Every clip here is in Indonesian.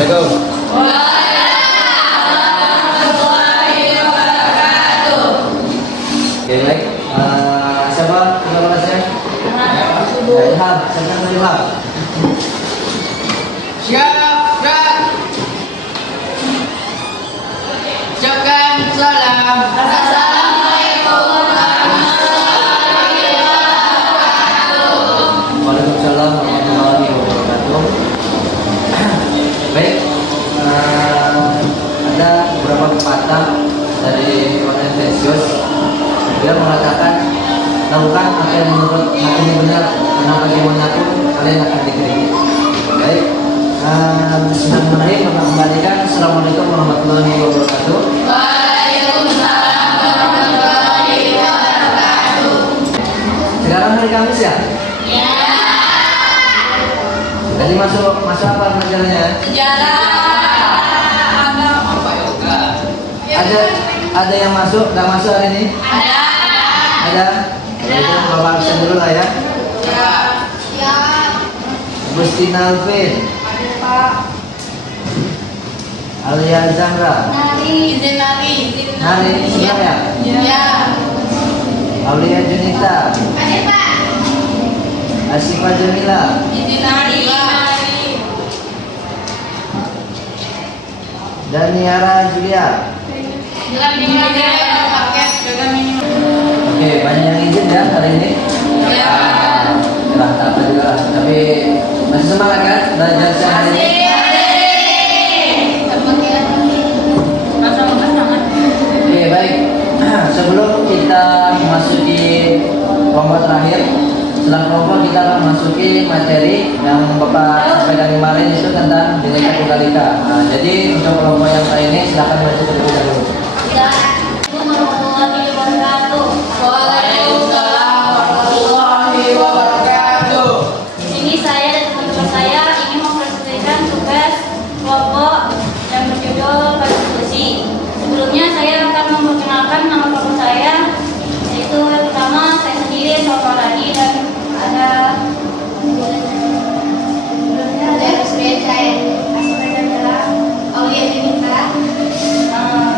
Assalamualaikum. Oke, baik. Siapa nama kelasnya? Ya, Ilham. Siapa nama Ilham? Siap, gerak. Ucapkan salam. Assalamualaikum warahmatullahi wabarakatuh. Waalaikumsalam warahmatullahi wabarakatuh. Baik, ada beberapa pepatah dari Konfusius dia mengatakan lakukan apa yang menurut hatimu benar karena bagaimanapun kalian akan dikritik. Baik, bismillahirrahmanirrahim. Maka kembalikan. Assalamualaikum warahmatullahi wabarakatuh. Waalaikumsalam warahmatullahi wabarakatuh. Sekarang hari Kamis ya? Ya. Jadi masuk apa pelajarannya? Sejarah. Apa yoga? Ada yang masuk, nggak masuk hari ini? Ada? Itu Bapak absen dulu lah ya. Ya. Gustina Alvin, Alia Zamra, Izin lari. Nari, sebentar ya? Ya. Aulia Junita, Ada Pak. Asifa Jamila, Izin lari. Daniara Julia. Oke, banyak yang izin ya hari ini. Ya. Lah, tak apa juga lah. Tapi masih semangat kan belajar hari ini? Oke, baik. Sebelum kita memasuki kelompok terakhir, setelah kelompok kita akan memasuki materi yang Bapak sampaikan kemarin itu tentang Bhinneka Tunggal Ika. Nah, jadi untuk kelompok yang lain ini silakan maju terlebih dahulu. Waalaikumsalam warahmatullahi wabarakatuh. Di sini saya dan teman-teman saya ingin mempresentasikan tugas kelompok yang berjudul konstitusi. Sebelumnya saya akan memperkenalkan nama kelompok saya, yaitu yang pertama saya sendiri Sofa Rani dan ada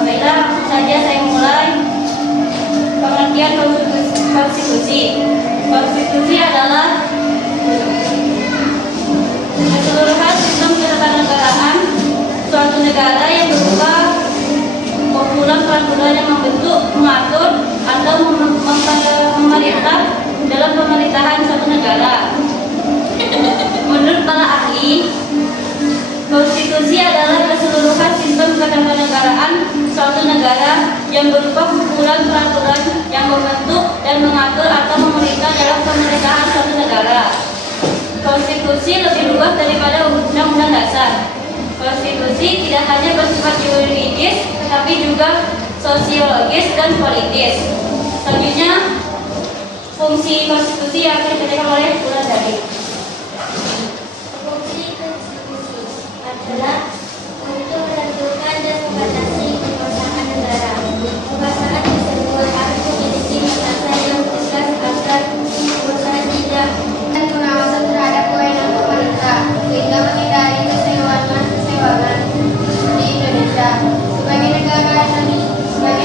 baiklah, langsung saja saya mulai. Pengertian konstitusi. Konstitusi adalah keseluruhan sistem ketatanegaraan suatu negara yang berupa kumpulan-kumpulan yang membentuk, mengatur, atau memerintah dalam pemerintahan suatu negara. Menurut para ahli, konstitusi adalah keseluruhan sistem ketatanegaraan suatu negara yang berupa kumpulan peraturan yang membentuk dan mengatur atau memerintah dalam pemerintahan suatu negara. Konstitusi lebih luas daripada undang-undang dasar. Konstitusi tidak hanya bersifat yuridis, tetapi juga sosiologis dan politis. Selanjutnya, fungsi konstitusi yang akan diberikan oleh Wulandari. Fungsi konstitusi adalah untuk menentukan dan membatasi kekuasaan negara. Kekuasaan tersebut harus memiliki batasan yang tegas agar kekuasaan tidak dan pengawasan terhadap kewenangan pemerintah sehingga menghindari keseimbangan di Indonesia. Sebagai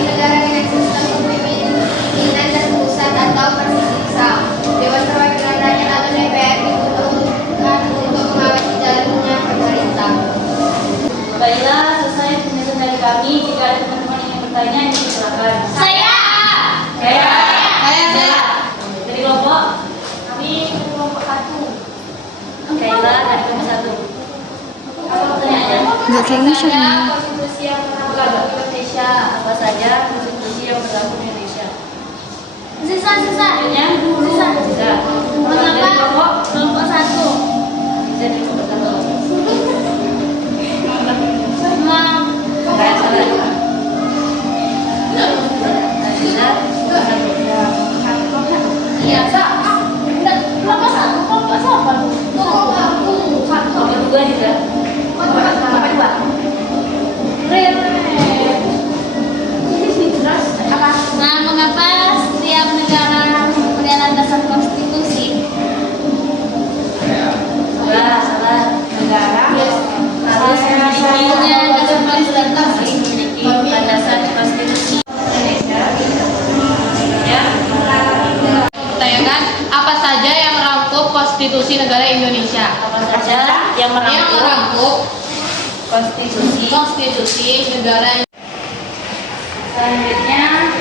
negara dengan sistem kepemimpinan dan pusat atau presidensial, Dewan Perwakilan Rakyat atau DPR dibutuhkan untuk mengawasi jalannya pemerintah. Baiklah, selesai penjelasan dari kami. Jika ada teman-teman yang ingin bertanya, silakan. Saya. Dari kelompok? Kami kelompok 1. Baiklah, dari kelompok 1. Apa pertanyaannya? Nggak kayak Misha kan? Konstitusi yang berlaku di Indonesia. Apa saja konstitusi yang berlaku di Indonesia? Susah. Sebenarnya? Susah. Dari kelompok? Kelompok 1. Bisa dari kelompok 1. Kayak salah. Iya, kelompok 1. Kelompok siapa? Kelompok aku. Kelompok 2 juga. Kelompok 2. Terus apa? Nah, mengapa setiap negara punya landasan konstitusi? Salah. konstitusi memiliki landasan konstitusi Indonesia. Ya. Pertanyakan, apa saja yang merangkup Konstitusi Negara Indonesia? Apa saja yang merangkup Konstitusi Negara. Selanjutnya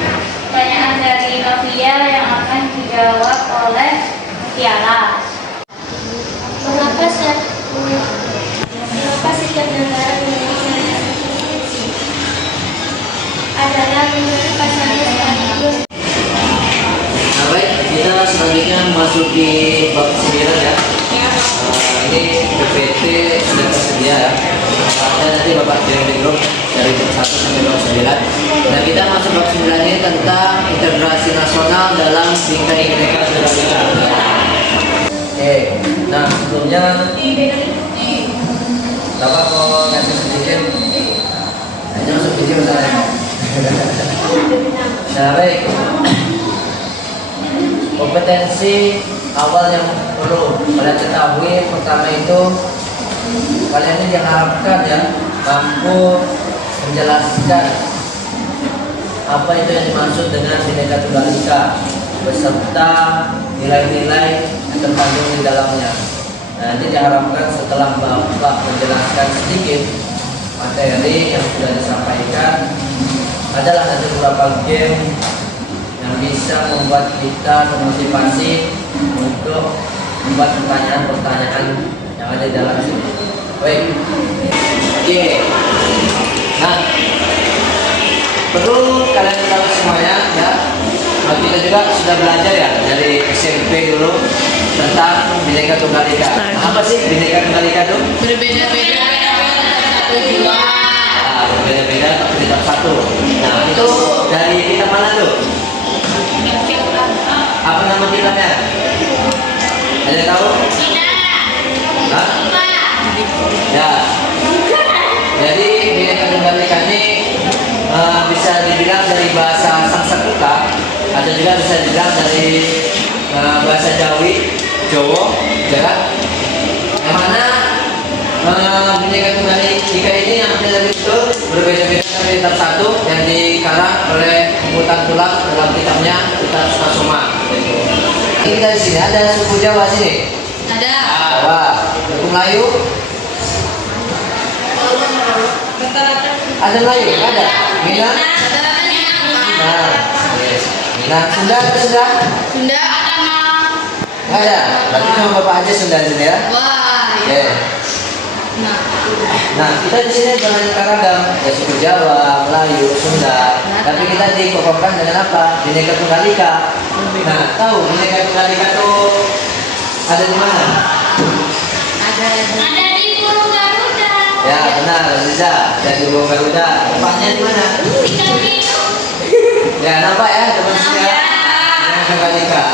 pertanyaan dari Novia yang akan dijawab oleh Tiara. Mengapa setiap negara memiliki konstitusi? Adalah menurut pasalnya sekaligus. Nah baik, kita selanjutnya memasuki bab 9 ya. Ini PPT sudah tersedia ya. Dan nanti Bapak kirim di grup dari bab 1 sampai bab 9. Nah kita masuk bab 9 ini tentang integrasi nasional dalam bingkai Bhinneka Tunggal Ika. Oke, nah sebelumnya Bapak mau ngasih sedikit. Hanya masuk video saya. Nah baik. Kompetensi awal yang perlu kalian ketahui pertama itu kalian ini diharapkan ya mampu menjelaskan apa itu yang dimaksud dengan Bhinneka Tunggal Ika beserta nilai-nilai yang terkandung di dalamnya. Nah, nanti diharapkan setelah Bapak menjelaskan sedikit materi yang sudah disampaikan adalah nanti beberapa game yang bisa membuat kita termotivasi untuk membuat pertanyaan-pertanyaan yang ada di dalam sini. Baik. Oke. Nah, perlu kalian tahu semuanya ya. Nah, kita juga sudah belajar ya dari SMP dulu tentang Bhinneka Tunggal Ika. Nah, apa sih Bhinneka Tunggal Ika itu? Berbeda-beda satu jua. Nah, berbeda-beda tapi tetap satu. Nah, itu dari kitab mana tuh? Apa nama kitabnya? Ada yang tahu? Hah? Ya. Jadi Bhinneka Tunggal Ika ini bisa dibilang dari bahasa Sanskerta, atau juga bisa dibilang dari bahasa Jawi, Jawa, ya kan? Yang mana Bhinneka Tunggal Ika ini yang tidak betul berbeda-beda tapi tetap satu yang dikarang oleh Mutan Tulang dalam kitabnya Kitab Sukasoma. Ini kita di sini ada suku Jawa sini. Ada. Jawa, suku Melayu. Ada Melayu, ada. Minang. Nah, yes. Minang. Sunda ada Sunda? Sunda ada mah. Nggak ada. Berarti cuma Bapak aja Sunda di sini ya. Wah. Oke. Nah, kita di sini beraneka ragam, ya suku Jawa, Melayu, Sunda. Tapi kita dikokohkan dengan apa? Bhinneka Tunggal Ika. Nah, tahu Bhinneka Tunggal Ika itu ada di mana? Ada Ada di Gunung Garuda. Ya, benar, Riza. Dari Gunung Garuda. Tempatnya di mana? Ya, nampak ya, teman-teman ya. Bhinneka Tunggal Ika.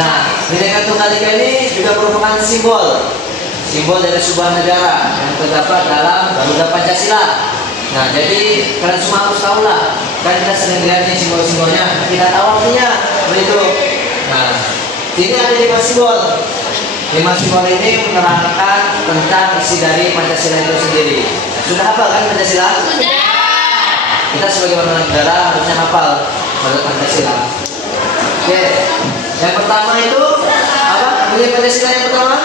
Nah, Bhinneka Tunggal Ika ini juga merupakan simbol dari sebuah negara yang terdapat dalam Garuda Pancasila. Nah, jadi kalian semua harus tahu lah. Kan kita sering lihat nih simbol-simbolnya, kita tahu artinya begitu. Nah, ini ada 5 simbol. 5 simbol ini menerangkan tentang isi dari Pancasila itu sendiri. Sudah hafal kan Pancasila? Sudah. Kita sebagai warga negara harusnya hafal pada Pancasila. Oke, yang pertama itu apa? Bunyi Pancasila yang pertama?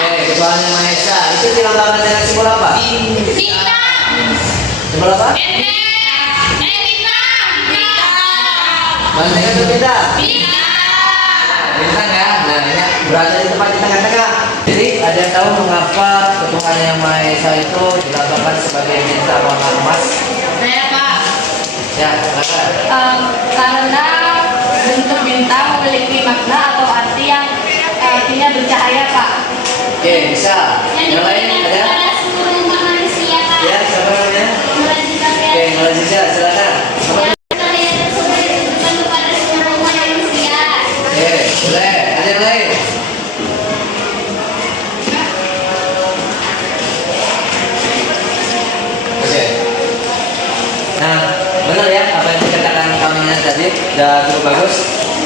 Oke, Tuhan Yang Maha Esa. Itu dilambangkan dengan simbol apa? Simbol apa? Banteng atau bintang? Bintang ya. Nah, ini berada di tempat di tengah-tengah. Jadi ada yang tahu mengapa Tuhan Yang Maha Esa itu dilambangkan sebagai bintang warna emas? Saya Pak. Ya, silakan. Karena bentuk bintang memiliki makna atau arti yang artinya bercahaya Pak. Oke, bisa. Yang lain ada? Kepada seluruh manusia, Pak. Ya, siapa namanya? Melanjutkan Oke, Nurhaziza, silakan. Apa? kalian tersebut ditujukan kepada seluruh manusia. Oke, boleh. Ada yang lain? Oke. Nah, benar ya apa yang dikatakan kaminya tadi, udah cukup bagus.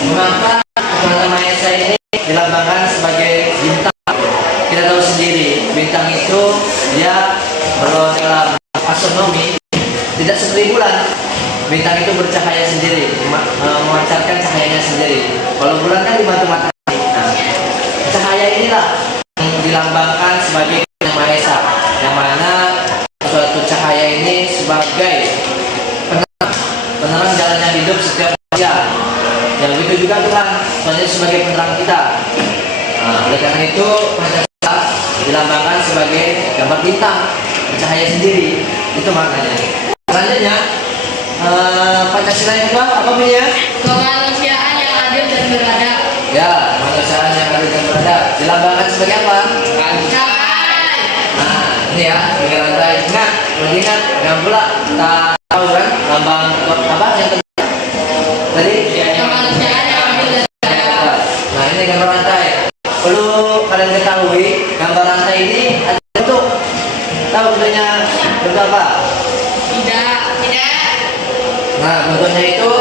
Mengapa Tuhan Yang Maha Esa ini dilambangkan sebagai bintang? Kita tahu sendiri, bintang itu dia Kalau dalam astronomi tidak seperti bulan, bintang itu bercahaya sendiri, memancarkan cahayanya sendiri. Kalau bulan kan dibantu matahari. Nah, cahaya inilah yang dilambangkan sebagai Yang Maha Esa, yang mana suatu cahaya ini sebagai penerang jalannya hidup setiap manusia. Yang begitu juga Tuhan, Tuhan sebagai penerang kita. Nah, oleh karena itu Pancasila dilambangkan sebagai gambar bintang bercahaya sendiri. Itu maknanya. Selanjutnya Pancasila yang kedua apa bunyinya? Kemanusiaan yang adil dan beradab. Ya, kemanusiaan yang adil dan beradab dilambangkan sebagai apa? Rantai. Nah, ini ya, sebagai rantai. Ingat, mengingat, jangan pula kita tahu kan lambang apa yang kedua tadi? Kemanusiaan yang adil dan beradab. Nah, ini gambar rantai. Perlu kalian ketahui, gambar rantai ini ada bentuk. Tahu bentuknya bentuk apa? Tidak. Nah, bentuknya itu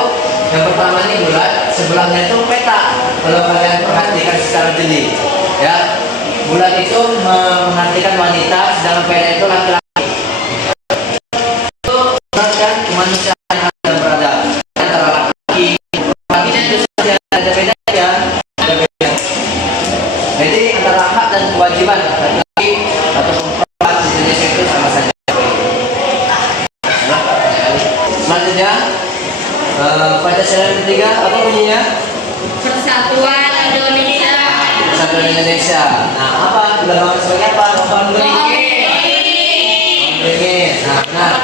yang pertama ini bulat, sebelahnya itu peta. Kalau kalian perhatikan secara jeli, ya, bulat itu mengartikan wanita, sedangkan peta itu laki-laki. Itu kan kemanusiaan yang adil dan beradab antara laki-laki. Laki itu saja ada bedanya, ya. Ada bedanya. Jadi antara hak dan kewajiban laki-laki atau perempuan di Indonesia itu sama saja. Selanjutnya Pancasila yang ketiga apa bunyinya? Persatuan Indonesia. Persatuan Indonesia. Nah, apa dilambangkan sebagai apa? Beringin. Nah, benar.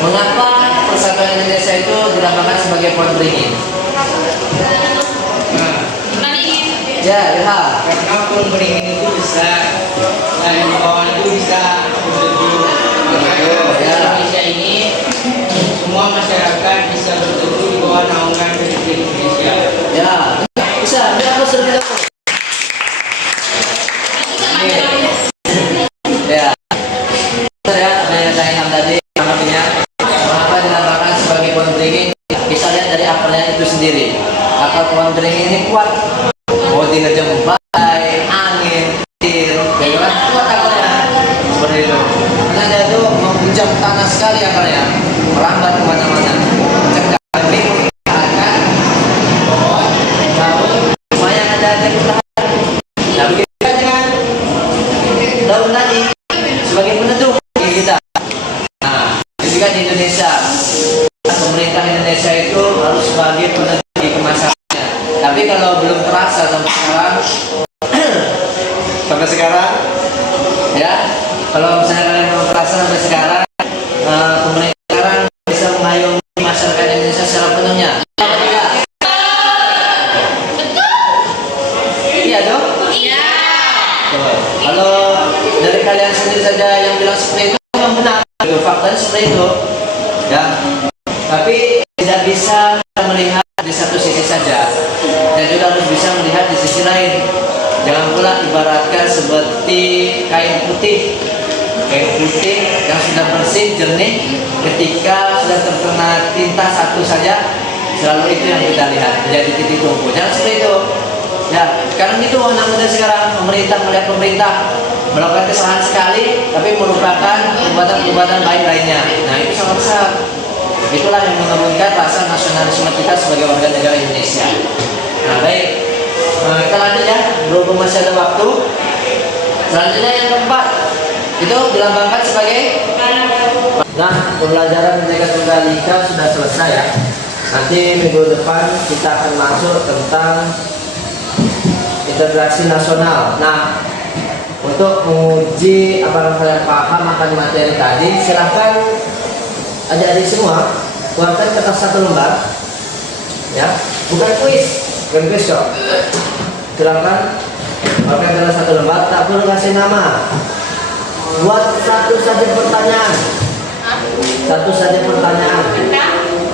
Mengapa Persatuan Indonesia itu dilambangkan sebagai pohon beringin? Ya, Ilham. Karena pohon beringin itu besar dan di bawah itu bisa berteduh. Makanya di Indonesia ini semua masyarakat bisa berteduh di bawah naungan Republik Indonesia. Ya, bisa. Ini aku sudah bilang. Ya. Benar ya, ada yang saya Ilham tadi namanya. Mengapa dilambangkan sebagai pohon beringin? Bisa lihat dari akarnya itu sendiri. Akar pohon beringin ini kuat. Mau diterjang badai, angin, petir, gitu kan? Kuat akarnya. Seperti itu. Karena dia itu menghujam tanah sekali akarnya, merambat kemana-mana. Mencegah demi mempertahankan pohon, daun, lumayan ada bertahan. Nah, begitu kan dengan daun tadi sebagai peneduh bagi kita. Nah, itu kan di Indonesia. Pemerintah Indonesia itu harus sebagai peneduh di masyarakatnya. Tapi kalau belum terasa sampai sekarang, ya, kalau misalnya kalian belum terasa sampai sekarang, pemerintah sekarang bisa mengayomi masyarakat Indonesia secara penuhnya. Iya dong? Iya. Tuh. Kalau dari kalian sendiri saja yang bilang seperti itu, memang benar. Itu faktanya seperti itu, ya. Tapi tidak bisa kita melihat di satu sisi saja, dan juga harus bisa melihat di sisi lain. Jangan pula ibaratkan seperti kain putih yang sudah bersih jernih, ketika sudah terkena tinta satu saja, selalu itu yang kita lihat menjadi titik tumpu. Jangan seperti itu. Ya, sekarang itu anak muda sekarang pemerintah melakukan kesalahan sekali, tapi merupakan perbuatan baik lainnya. Nah, itu sangat besar. Itulah yang menurunkan rasa nasionalisme kita sebagai warga negara Indonesia. Nah, baik, kita lanjut ya, berhubung masih ada waktu. Selanjutnya yang keempat, itu dilambangkan sebagai. Nah, pembelajaran Merdeka Tunggal Ika sudah selesai ya. Nanti minggu depan kita akan masuk tentang integrasi nasional. Nah, untuk menguji apakah kalian paham akan materi tadi, silahkan adik-adik semua keluarkan kertas satu lembar, ya, bukan kuis kok. Silahkan keluarkan kertas satu lembar, tak perlu kasih nama. Buat satu saja pertanyaan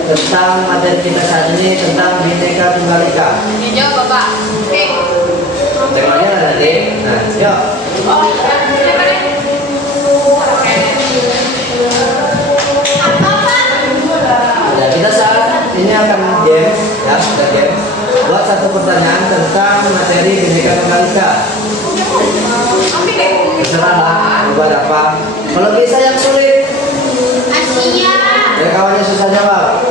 tentang materi kita saat ini, tentang Bhinneka Tunggal Ika. Dijawab Bapak. Oke. Temanya nanti. Nah, yuk. Ya, kita saat ini akan game, ya, kita game. Buat satu pertanyaan tentang materi Bhinneka Tunggal Ika. Terserah lah, buat apa. Kalau bisa yang sulit. Asia. Ya kawannya susah jawab.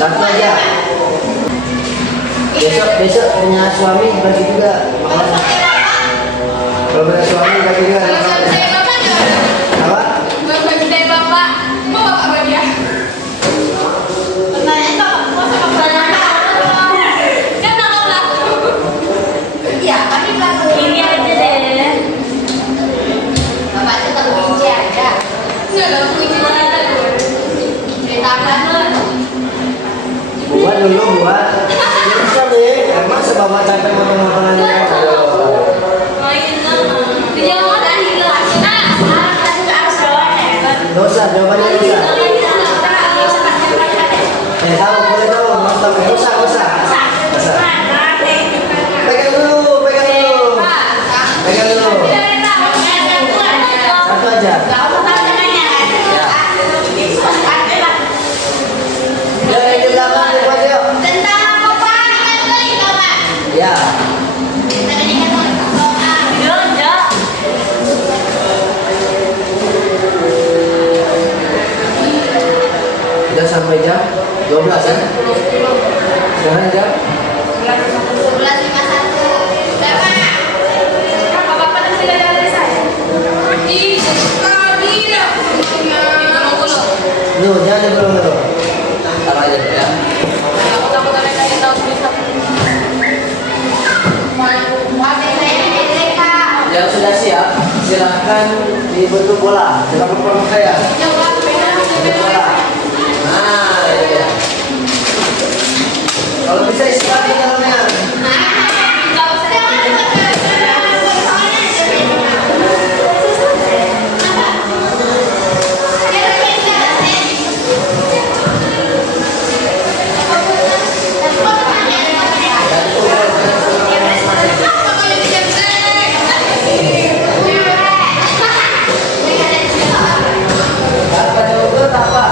Satu aja. Besok punya suami bagi juga makanan. Kalau punya suami bagi juga makanan. Apa? Ini aja deh. Buat dulu buat. Ya bisa deh. Emang sebawa capek potong makanannya. Dosa, jawabannya dosa. Tahu, boleh tahu, mau tahu. Dosa. Pegang dulu. Satu aja. Ya, yang di belakang buat yuk. Ya. Udah sampai jam 12 ya? Sekarang jam? Nuh, jangan belum dulu. Ntar aja ya. Yang sudah siap, silahkan dibentuk bola. Kita berpemakaian. Bentuk bola. Nah, itu ya. Kalau bisa istirahat di dalamnya. Apa jawab apa?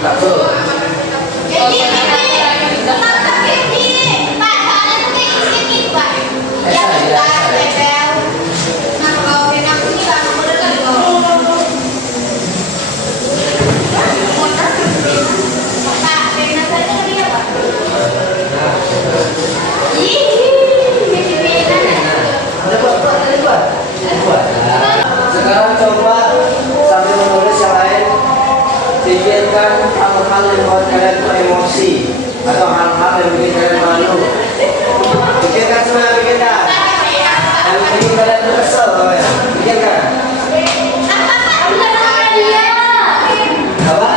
Satu. Ada buat. Sekarang coba sambil menulis yang lain, pikirkan hal-hal yang membuat kalian emosi atau hal-hal yang bikin kalian malu. Pikirkan semua, pikirkan. Yang bikin kalian kesel, pikirkan. Apa?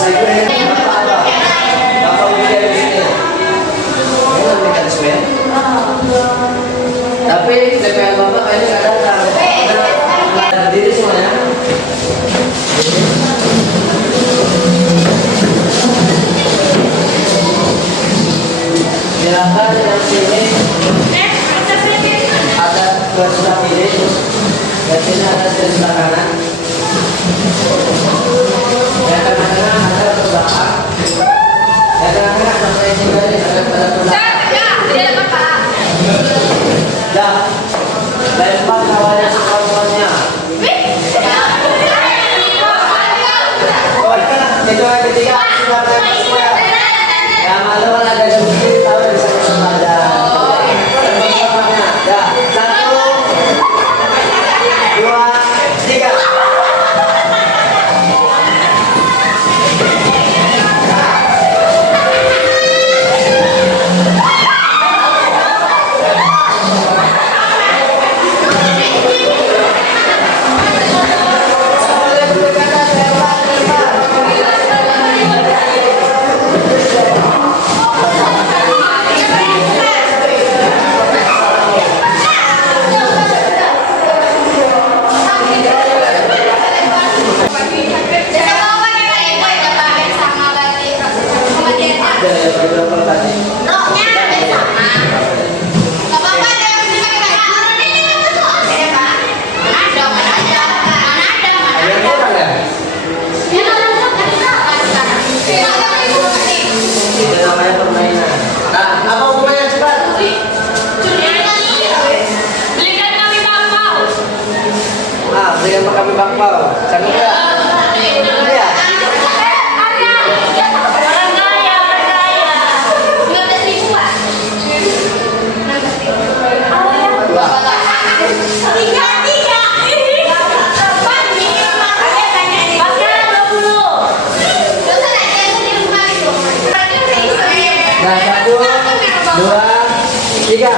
Selingkuh apa? Apa ujian di sini? Ini mekanisme ya? Tapi DPR Bapak kayaknya nggak datang. Ada berdiri semuanya. Silakan yang sini ada ke sebelah kiri, dan sini ada di sebelah kanan. Yang tengah-tengah ada ke belakang. Yang tengah-tengah sampai sini ada ke belakang. Ya, lempar kawannya sekuat-kuatnya. Oh, itu yang ketiga, sudah lempar semua. Yang malu ada yang berdiri, tahu dari sana ada. Lempar kawannya. Ya, 1, 2, 3. Itu namanya permainan. Nah, apa hubungannya dulu ya. Dulu ya. Orang kaya, orang kaya. 15.000 Pak. 16.000. Dua. Tiga. Pakai 20. Nah, 1, 2, 3.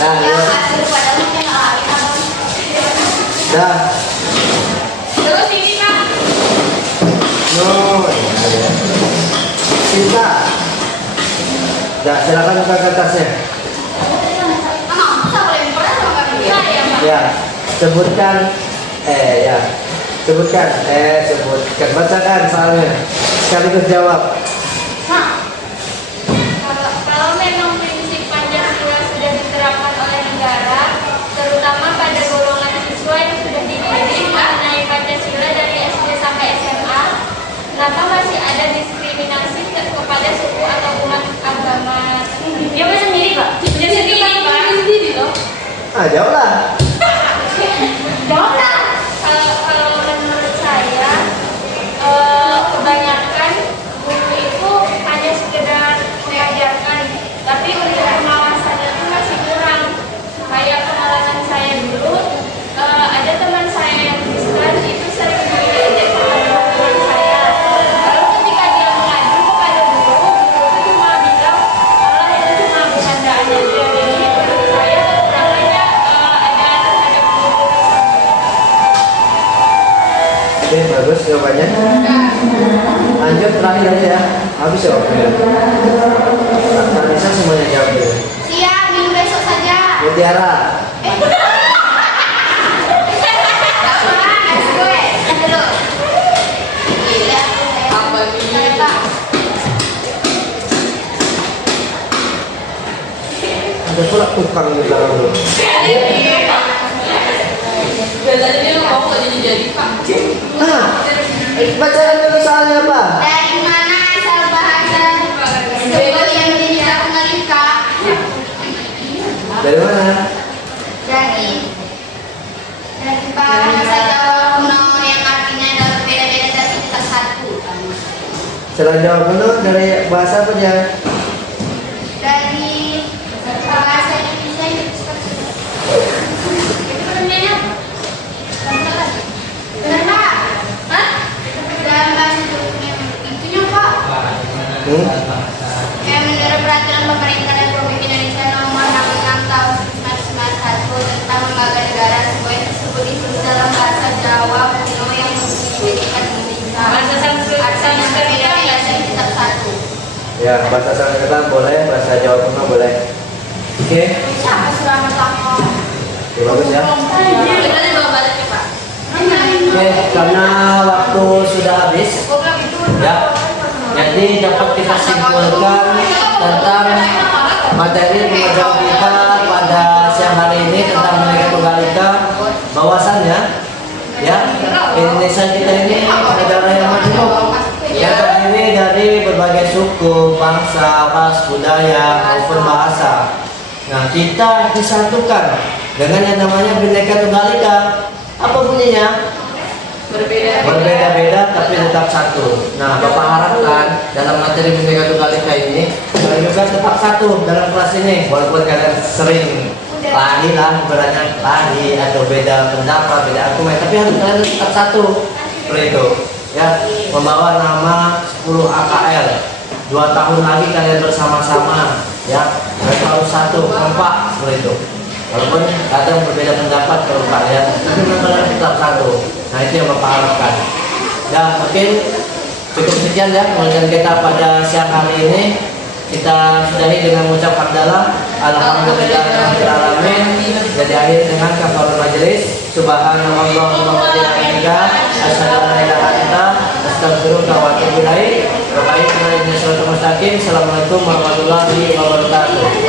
Dah, yuk. Dah. Terus ini Pak. Nun. Cinta. Dah, silakan buka kertasnya. Masa boleh pernah sama kami? Ya, sebutkan. Ya. Sebutkan. Bacakan soalnya. Sekaligus jawab. Kalau memang prinsip Pancasila sudah diterapkan oleh negara, terutama pada golongan siswa yang sudah dididik mengenai Pancasila dari SD sampai SMA, kenapa masih ada diskriminasi kepada suku atau umat agama tertentu? Dia punya sendiri, Pak. Punya sendiri Pak. Sendiri loh. Ah, jawablah. Kalau menurut saya, kebanyakan guru itu hanya sekedar mengajarkan, tapi untuk pengawasannya itu masih kurang. Kayak pengalaman saya dulu, ada teman saya yang Kristen itu sering diajak sama teman saya. Lalu ketika dia mengadu kepada guru, guru itu cuma bilang kalau itu cuma bercandaan aja. Jadi menurut saya kekurangannya ada terhadap guru. Oke, bagus jawabannya. Lanjut terakhir aja ya. Habis ya waktunya. Tak bisa semuanya jawab dulu. Siap, minggu besok saja. Mutiara. Ada pula tukang di belakang lu. Biasanya dia mau nggak jadi Pak. Ah, bacakan dulu soalnya apa? Dari mana asal bahasa sebel yang tidak mengikat? Dari mana? Dari bahasa Jawa kuno yang artinya adalah berbeda-beda tapi tetap satu. Selain Jawa kuno dari bahasa apa ya? Dari bahasa Indonesia yang itu pertanyaannya benar Pak? Hah? Dalam bahasa itunya Pak? Yang menurut peraturan pemerintah Republik Indonesia nomor 66 tahun 1991 tentang lembaga negara, semua yang tersebut ditulis dalam bahasa Jawa kuno yang dijadikan Indonesia. Bahasa Sanskerta Artinya berbeda-beda tapi tetap satu. Ya, bahasa Sanskerta boleh, bahasa Jawa kuno boleh. Oke, Siapa sudah sama-sama? oke, bagus ya. Kita dibawa balik ya Pak. Oke, karena waktu sudah habis, ya. Jadi dapat kita simpulkan tentang materi pembelajaran kita pada siang hari ini tentang Bhinneka Tunggal Ika, bahwasannya ya Indonesia kita ini negara yang majemuk yang terdiri dari berbagai suku, bangsa, ras, budaya maupun bahasa. Nah, kita disatukan dengan yang namanya Bhinneka Tunggal Ika. Apa bunyinya? Berbeda-beda tapi tetap satu. Nah, Bapak harapkan dalam materi Bhinneka Tunggal Ika ini kalian juga tetap satu dalam kelas ini, walaupun kalian sering lari lah, ibaratnya lari atau beda pendapat, beda argumen, tapi harus kalian tetap satu. Seperti itu. Ya, membawa nama 10 AKL. 2 tahun lagi kalian bersama-sama, ya, kalian harus satu, kompak, seperti itu. Walaupun kadang berbeda pendapat kalau kalian, tapi kalian tetap satu. Nah, itu yang Bapak harapkan. Ya, mungkin cukup sekian ya pengajian kita pada siang hari ini. Kita sudahi dengan mengucap hamdalah alhamdulillahirobbilalamin. Jadi akhir dengan kafaratul majelis. Subhanallahumma wa bihamdika asyhadu an la ilaha illa anta astaghfiruka wa atubu ilaik. Wa baik Bismillahirrahmanirrahim. Assalamualaikum warahmatullahi wabarakatuh.